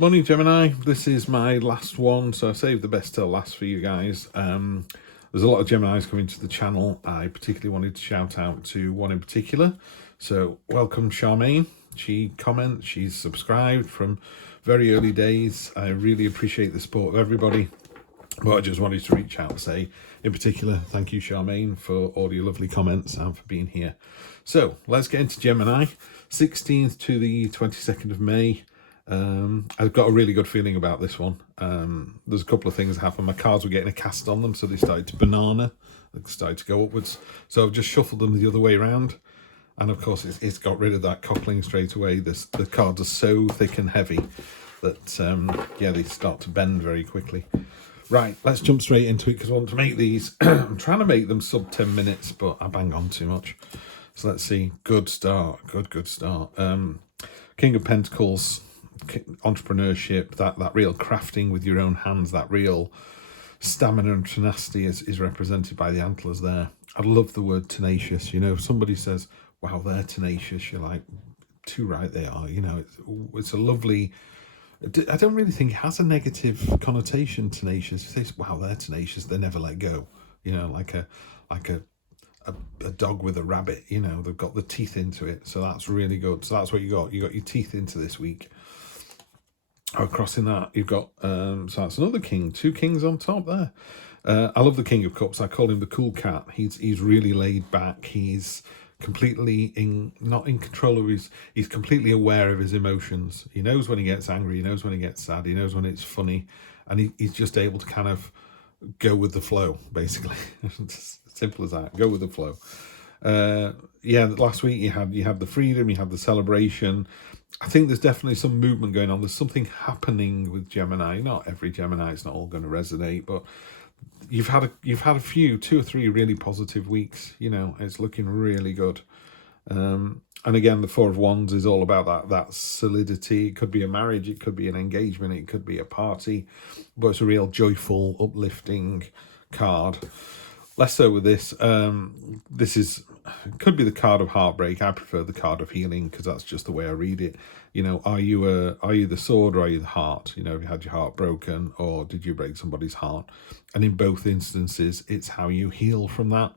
Morning, Gemini. This is my last one, so I saved the best till last for you guys. There's a lot of Geminis coming to the channel. I particularly wanted to shout out to one in particular. So welcome, Charmaine. She comments, she's subscribed from very early days. I really appreciate the support of everybody. But I just wanted to reach out and say, in particular, thank you, Charmaine, for all your lovely comments and for being here. So let's get into Gemini, 16th to the 22nd of May. I've got a really good feeling about this one. There's a couple of things that happened. My cards were getting a cast on them, so they started to banana. They started to go upwards. So I've just shuffled them the other way around. And of course, it's got rid of that coupling straight away. The cards are so thick and heavy that, yeah, they start to bend very quickly. Right, let's jump straight into it because I want to make these. I'm trying to make them sub 10 minutes, but I bang on too much. So let's see. Good start. Good start. King of Pentacles. Entrepreneurship, that real crafting with your own hands, that real stamina and tenacity is represented by the antlers there. I love the word tenacious. You know, if somebody says, wow, they're tenacious, you're like, too right they are. You know, it's a lovely, I don't really think it has a negative connotation, tenacious. If they say, wow, they're tenacious, they never let go. You know, like a dog with a rabbit, you know, they've got the teeth into it. So that's really good. So that's what you got. You got your teeth into this week. Crossing that, you've got, so that's another king, two kings on top there. I love the King of Cups. I call him the cool cat. He's really laid back. He's completely not in control of he's completely aware of his emotions. He knows when he gets angry, he knows when he gets sad, he knows when it's funny, and he's just able to kind of go with the flow, basically. It's simple as that, go with the flow. Yeah, last week you had the freedom, you had the celebration. I think there's definitely some movement going on. There's something happening with Gemini. Not every Gemini, it's not all going to resonate, but you've had a few, 2 or 3 really positive weeks. You know, it's looking really good. And again, the Four of Wands is all about that solidity. It could be a marriage, it could be an engagement, it could be a party, but it's a real joyful, uplifting card. Less so with this. This could be the card of heartbreak. I prefer the card of healing because that's just the way I read it. You know, are you the sword or are you the heart? You know, have you had your heart broken or did you break somebody's heart? And in both instances, it's how you heal from that.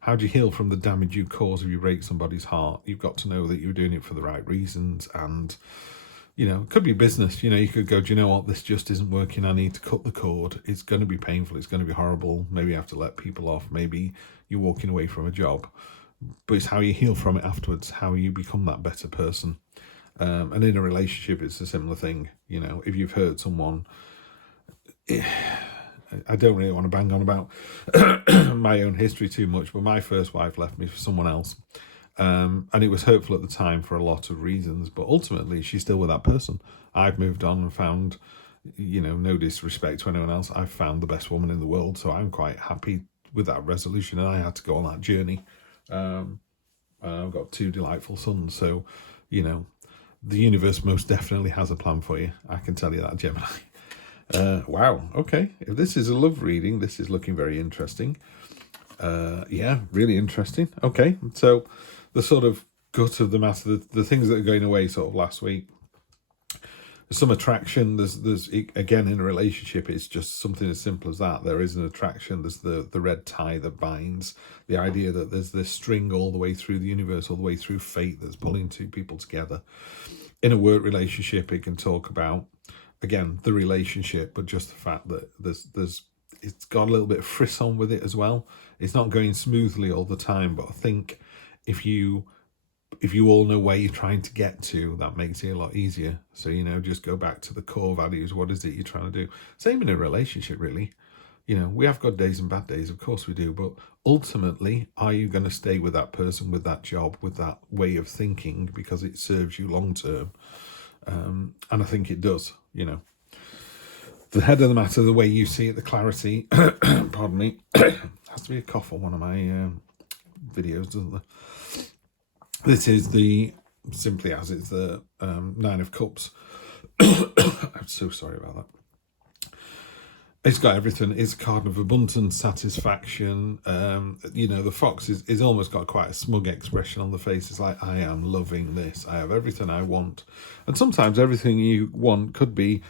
How do you heal from the damage you cause if you break somebody's heart? You've got to know that you're doing it for the right reasons. And you know, it could be business. You know, you could go, do you know what? This just isn't working. I need to cut the cord. It's going to be painful. It's going to be horrible. Maybe you have to let people off. Maybe you're walking away from a job. But it's how you heal from it afterwards, how you become that better person. And in a relationship, it's a similar thing. You know, if you've hurt someone, I don't really want to bang on about my own history too much, but my first wife left me for someone else. And it was hurtful at the time for a lot of reasons, but ultimately she's still with that person. I've moved on and found, you know, no disrespect to anyone else, I've found the best woman in the world, so I'm quite happy with that resolution, and I had to go on that journey. I've got 2 delightful sons, so, you know, the universe most definitely has a plan for you. I can tell you that, Gemini. Wow, okay. If this is a love reading, this is looking very interesting. Yeah, really interesting. Okay, so the sort of gut of the matter, the things that are going away sort of last week. There's some attraction. There's again, in a relationship, it's just something as simple as that. There is an attraction. There's the red tie that binds. The idea that there's this string all the way through the universe, all the way through fate that's pulling 2 people together. In a work relationship, it can talk about, again, the relationship, but just the fact that it's got a little bit of frisson with it as well. It's not going smoothly all the time, but I think if you all know where you're trying to get to, that makes it a lot easier. So, you know, just go back to the core values. What is it you're trying to do? Same in a relationship, really. You know, we have good days and bad days, of course we do, but ultimately, are you going to stay with that person, with that job, with that way of thinking because it serves you long term? And I think it does, you know. The head of the matter, the way you see it, the clarity, pardon me, has to be a cough on one of my videos, doesn't there? This is simply as it's the 9 of Cups. I'm so sorry about that. It's got everything. It's a card of abundance, satisfaction. You know, the fox is almost got quite a smug expression on the face. It's like, I am loving this. I have everything I want. And sometimes everything you want could be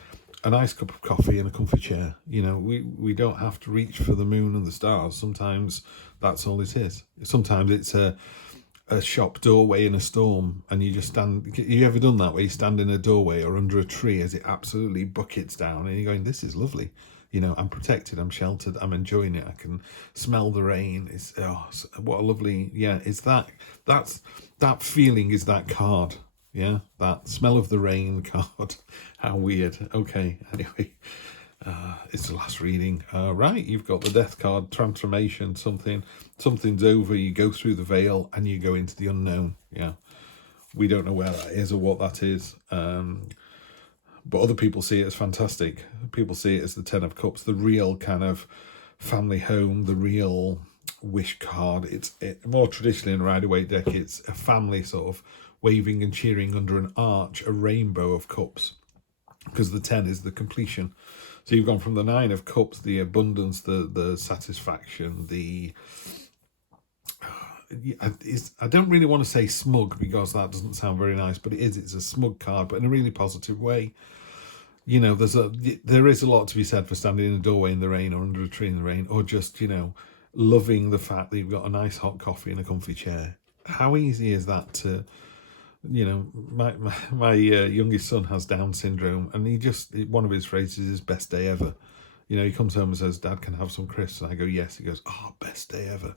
a nice cup of coffee and a comfy chair. You know, we don't have to reach for the moon and the stars. Sometimes that's all it is. Sometimes it's a shop doorway in a storm, and you just stand. You ever done that, where you stand in a doorway or under a tree as it absolutely buckets down, and you're going, this is lovely. You know, I'm protected, I'm sheltered, I'm enjoying it. I can smell the rain. It's what a lovely, yeah. It's that feeling is that card. Yeah, that smell of the rain card. How weird. Okay, anyway, it's the last reading. Right, you've got the death card, transformation. Something's over. You go through the veil and you go into the unknown. Yeah, we don't know where that is or what that is. But other people see it as fantastic. People see it as the Ten of Cups, the real kind of family home, the real wish card. It's more traditionally in a Rider-Waite deck, it's a family sort of waving and cheering under an arch, a rainbow of cups, because the 10 is the completion. So you've gone from the 9 of Cups, the abundance, the satisfaction, I don't really want to say smug, because that doesn't sound very nice, but it's a smug card, but in a really positive way. You know, there is a lot to be said for standing in a doorway in the rain or under a tree in the rain, or just, you know, loving the fact that you've got a nice hot coffee and a comfy chair. How easy is that to, you know, my youngest son has Down syndrome, and one of his phrases is best day ever. You know, he comes home and says, Dad, can I have some crisps? And I go, yes. He goes, oh, best day ever.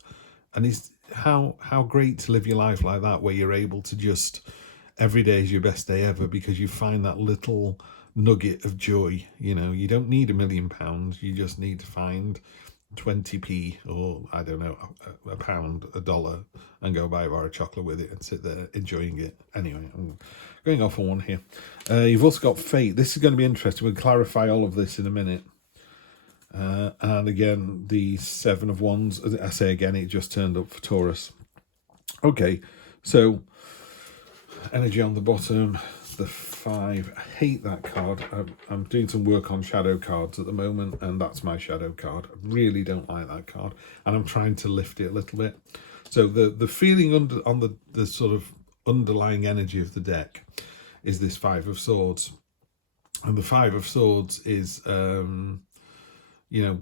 And it's how great to live your life like that, where you're able to just, every day is your best day ever, because you find that little nugget of joy. You know, you don't need £1 million. You just need to find 20p, or I don't know, a pound, a dollar, and go buy a bar of chocolate with it and sit there enjoying it. Anyway, I'm going off on one here. You've also got fate. This is going to be interesting. We'll clarify all of this in a minute. And again, the 7 of Wands, I say again, it just turned up for Taurus. Okay, so energy on the bottom, the 5. I hate that card. I'm doing some work on shadow cards at the moment, and that's my shadow card. I really don't like that card, and I'm trying to lift it a little bit. So the feeling on the sort of underlying energy of the deck is this 5 of Swords, and the 5 of Swords is you know,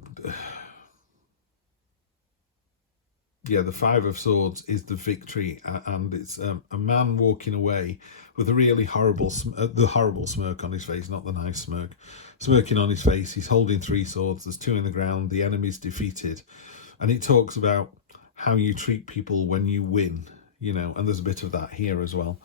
yeah, the 5 of Swords is the victory, and it's a man walking away with a really horrible smirk on his face, not the nice smirk, smirking on his face. He's holding 3 swords. There's 2 in the ground. The enemy's defeated, and it talks about how you treat people when you win. You know, and there's a bit of that here as well.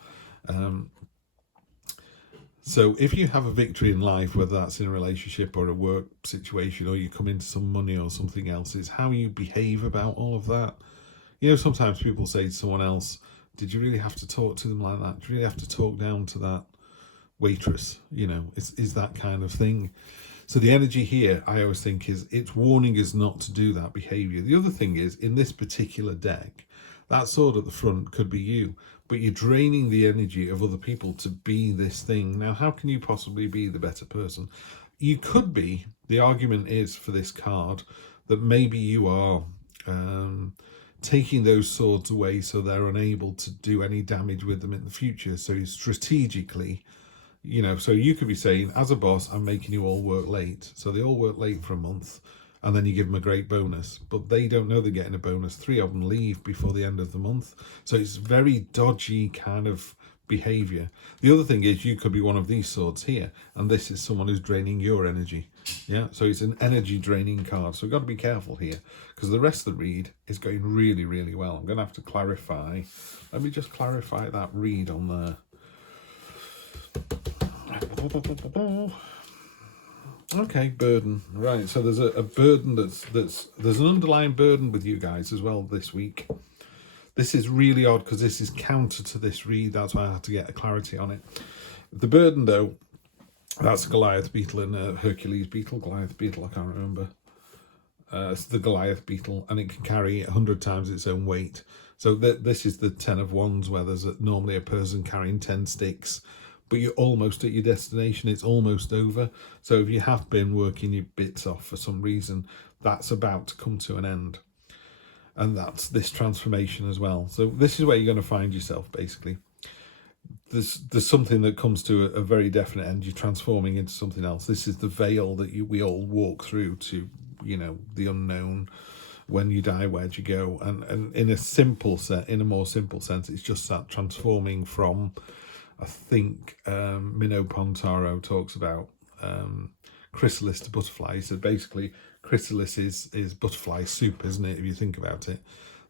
So if you have a victory in life, whether that's in a relationship or a work situation, or you come into some money or something else, it's how you behave about all of that. You know, sometimes people say to someone else, did you really have to talk to them like that? Do you really have to talk down to that waitress? You know, is that kind of thing. So the energy here, I always think, is it's warning us not to do that behavior. The other thing is, in this particular deck, that sword at the front could be you, but you're draining the energy of other people to be this thing. Now, how can you possibly be the better person? You could be, the argument is for this card, that maybe you are taking those swords away so they're unable to do any damage with them in the future. So strategically, you know, so you could be saying, as a boss, I'm making you all work late. So they all work late for a month, and then you give them a great bonus, but they don't know they're getting a bonus. 3 of them leave before the end of the month. So it's very dodgy kind of behavior. The other thing is, you could be one of these swords here, and this is someone who's draining your energy. Yeah, so it's an energy draining card. So we've got to be careful here, because the rest of the read is going really, really well. I'm going to have to clarify. Let me just clarify that read on there. Okay, burden. Right, so there's a burden there's an underlying burden with you guys as well this week. This is really odd, because this is counter to this read. That's why I had to get a clarity on it. The burden, though, that's a Goliath beetle and a Hercules beetle. Goliath beetle, I can't remember. It's the Goliath beetle, and it can carry 100 times its own weight. So this is the 10 of Wands, where there's normally a person carrying 10 sticks, but you're almost at your destination. It's almost over. So if you have been working your bits off for some reason, that's about to come to an end. And that's this transformation as well. So this is where you're going to find yourself, basically. There's something that comes to a very definite end. You're transforming into something else. This is the veil that we all walk through to, the unknown. When you die, where'd you go? And in a more simple sense, it's just that transforming from, I think Minnow Pond Tarot talks about chrysalis to butterfly. He said basically chrysalis is butterfly soup, isn't it? If you think about it,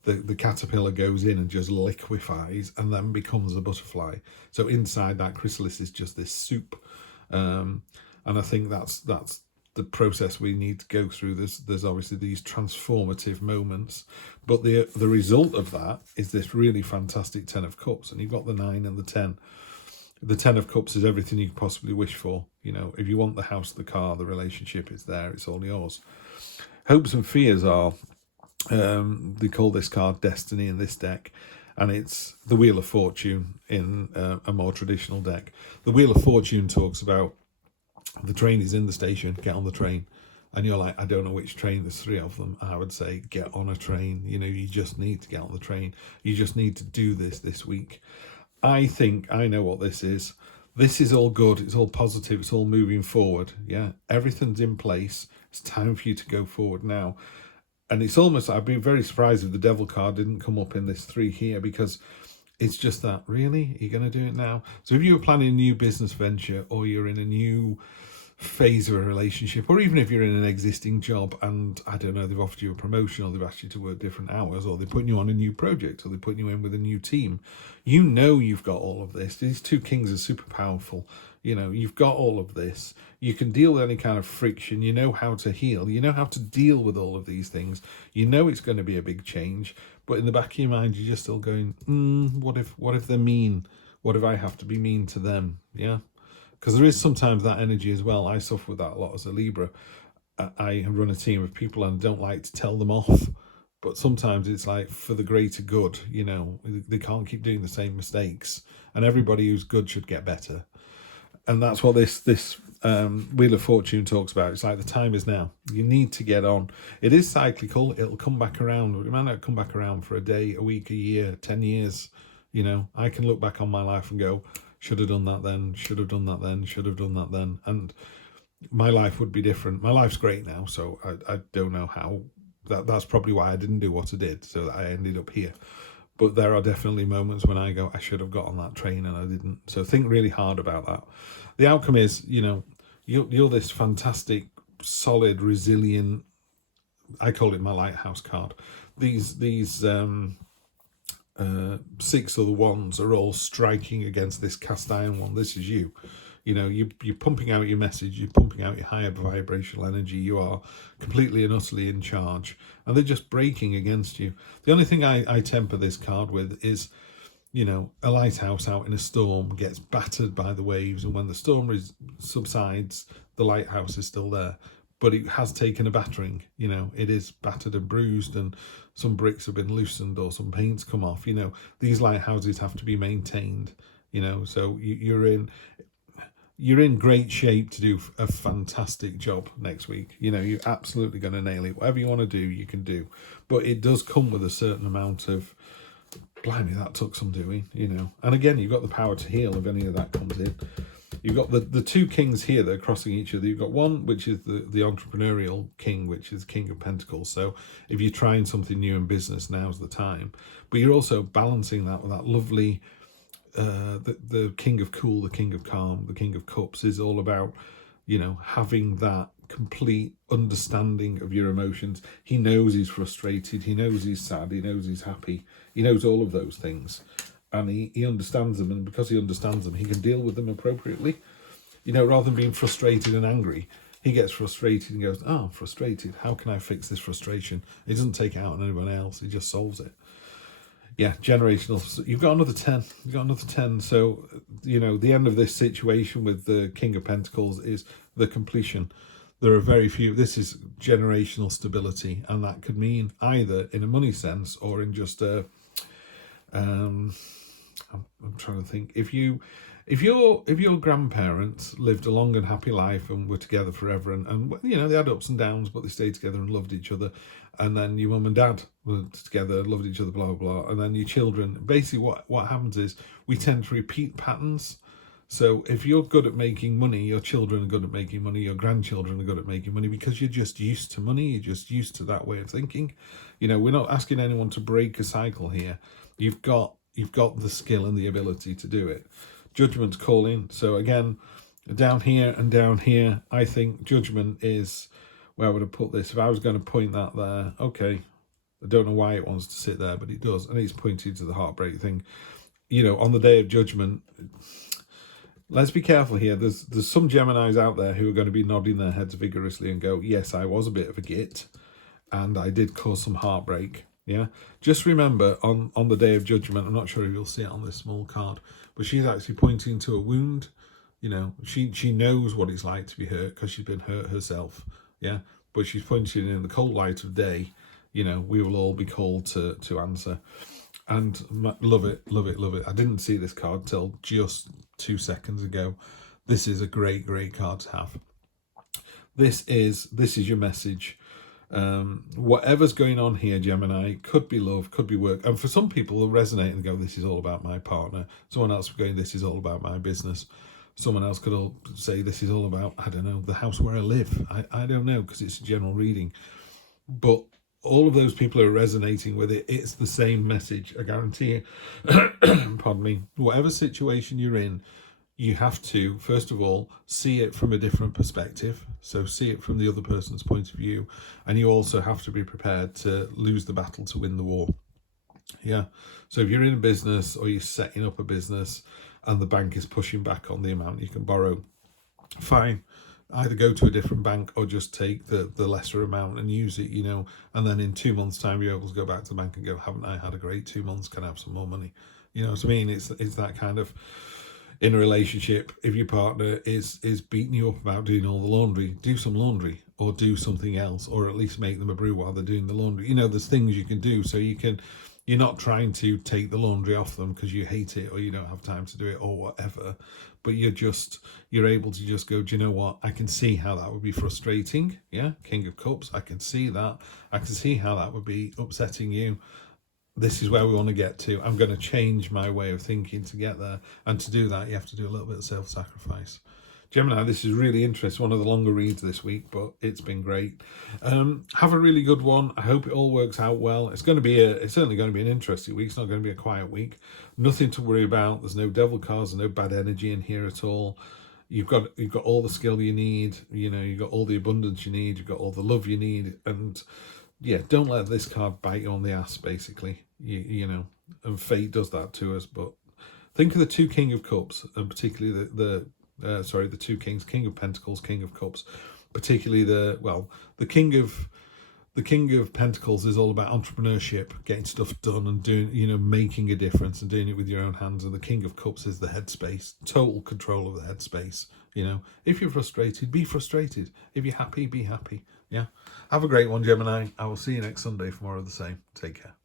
the caterpillar goes in and just liquefies and then becomes a butterfly. So inside that chrysalis is just this soup, and I think that's the process we need to go through. There's obviously these transformative moments, but the result of that is this really fantastic 10 of Cups, and you've got the 9 and the 10. The 10 of Cups is everything you could possibly wish for. If you want the house, the car, the relationship, it's there, it's all yours. Hopes and fears are, they call this card Destiny in this deck, and it's the Wheel of Fortune in a more traditional deck. The Wheel of Fortune talks about the train is in the station, get on the train. And you're like, I don't know which train, there's 3 of them. I would say get on a train. You just need to get on the train. You just need to do this week. I think I know what this is. This is all good. It's all positive. It's all moving forward. Yeah, everything's in place. It's time for you to go forward now. And it's almost, I've been very surprised if the Devil card didn't come up in this 3 here, because it's just that, really? You're going to do it now? So if you were planning a new business venture, or you're in a new phase of a relationship, or even if you're in an existing job and, I don't know, they've offered you a promotion, or they've asked you to work different hours, or they're putting you on a new project, or they're putting you in with a new team, you've got all of this. These 2 kings are super powerful. You've got all of this. You can deal with any kind of friction. You know how to heal. You know how to deal with all of these things. It's going to be a big change, but in the back of your mind, you're just still going, what if they're mean? What if I have to be mean to them? Yeah. Because there is sometimes that energy as well. I suffer with that a lot as a Libra. I run a team of people and don't like to tell them off. But sometimes it's like for the greater good, they can't keep doing the same mistakes. And everybody who's good should get better. And that's what this Wheel of Fortune talks about. It's like the time is now. You need to get on. It is cyclical. It'll come back around. It might not come back around for a day, a week, a year, 10 years. I can look back on my life and go, should have done that then, should have done that then, should have done that then. And my life would be different. My life's great now, so I don't know how. That's probably why I didn't do what I did, so that I ended up here. But there are definitely moments when I go, I should have got on that train and I didn't. So think really hard about that. The outcome is, you're this fantastic, solid, resilient, I call it my lighthouse card. These 6 other wands are all striking against this cast iron one. This is you. You're pumping out your message, you're pumping out your higher vibrational energy, you are completely and utterly in charge, and they're just breaking against you. The only thing I temper this card with is, a lighthouse out in a storm gets battered by the waves, and when the storm subsides, the lighthouse is still there, but it has taken a battering. It is battered and bruised, and some bricks have been loosened or some paint's come off. These lighthouses have to be maintained, so you're in great shape to do a fantastic job next week. You're absolutely going to nail it. Whatever you want to do, you can do. But it does come with a certain amount of, blimey, that took some doing, And again, you've got the power to heal if any of that comes in. You've got the 2 kings here that are crossing each other. You've got one, which is the entrepreneurial king, which is King of Pentacles. So if you're trying something new in business, now's the time. But you're also balancing that with that lovely... the King of Cool, the King of Calm, the King of Cups is all about, having that complete understanding of your emotions. He knows he's frustrated, he knows he's sad, he knows he's happy, he knows all of those things, and he understands them, and because he understands them, he can deal with them appropriately. Rather than being frustrated and angry, he gets frustrated and goes, I'm frustrated, how can I fix this frustration? He doesn't take it out on anyone else, he just solves it. Yeah, generational. So you've got another 10. You've got another 10. So, the end of this situation with the King of Pentacles is the completion. There are very few. This is generational stability, and that could mean either in a money sense or in just a. I'm trying to think. If you if your grandparents lived a long and happy life and were together forever, and you know, they had ups and downs, but they stayed together and loved each other, and then your mum and dad were together, loved each other, blah blah blah, and then your children, basically what happens is we tend to repeat patterns. So if you're good at making money, your children are good at making money, your grandchildren are good at making money, because you're just used to money, you're just used to that way of thinking. You know, we're not asking anyone to break a cycle here. You've got the skill and the ability to do it. Judgment's calling. So again, down here and down here, I think judgment is, where would I put this? If I was going to point that there, okay, I don't know why it wants to sit there, but it does, and it's pointing to the heartbreak thing. You know, on the day of judgment, let's be careful here. There's some Geminis out there who are going to be nodding their heads vigorously and go, yes, I was a bit of a git, and I did cause some heartbreak. Yeah, just remember on the day of judgment, I'm not sure if you'll see it on this small card, but she's actually pointing to a wound. You know, she knows what it's like to be hurt because she's been hurt herself. Yeah, but she's pointing in the cold light of day. You know, we will all be called to answer. And love it, love it, love it. I didn't see this card till just 2 seconds ago. This is a great card to have. This is your message. Whatever's going on here, Gemini, could be love, could be work, and for some people they'll resonate and go, this is all about my partner. Someone else will go, this is all about my business. Someone else could all say, this is all about, I don't know, the house where I live. I don't know, because it's a general reading, but all of those people are resonating with it. It's the same message, I guarantee you. Pardon me. Whatever situation you're in, you have to, first of all, see it from a different perspective. So see it from the other person's point of view. And you also have to be prepared to lose the battle to win the war. Yeah. So if you're in a business or you're setting up a business and the bank is pushing back on the amount you can borrow, fine. Either go to a different bank or just take the lesser amount and use it, you know, and then in 2 months' time you're able to go back to the bank and go, haven't I had a great 2 months? Can I have some more money? You know what I mean? It's that kind of, in a relationship, if your partner is beating you up about doing all the laundry, do some laundry or do something else, or at least make them a brew while they're doing the laundry. You know, there's things you can do, so you're not trying to take the laundry off them because you hate it or you don't have time to do it or whatever, but you're able to just go, do you know what, I can see how that would be frustrating. Yeah, King of Cups, I can see that. I can see how that would be upsetting you. This is where we want to get to. I'm going to change my way of thinking to get there, and to do that you have to do a little bit of self-sacrifice. Gemini, this is really interesting. One of the longer reads this week, but it's been great. Have a really good one. I hope it all works out well. It's certainly going to be an interesting week. It's not going to be a quiet week. Nothing to worry about. There's no devil cards, no bad energy in here at all. You've got all the skill you need. You know, you've got all the abundance you need. You've got all the love you need. And yeah, don't let this card bite you on the ass, basically. You know, and fate does that to us. But think of the two King of Cups, and particularly the two kings, King of Pentacles, King of Cups, particularly the King of Pentacles is all about entrepreneurship, getting stuff done and doing, you know, making a difference and doing it with your own hands. And the King of Cups is the headspace, total control of the headspace. You know, if you're frustrated, be frustrated. If you're happy, be happy. Yeah. Have a great one, Gemini. I will see you next Sunday for more of the same. Take care.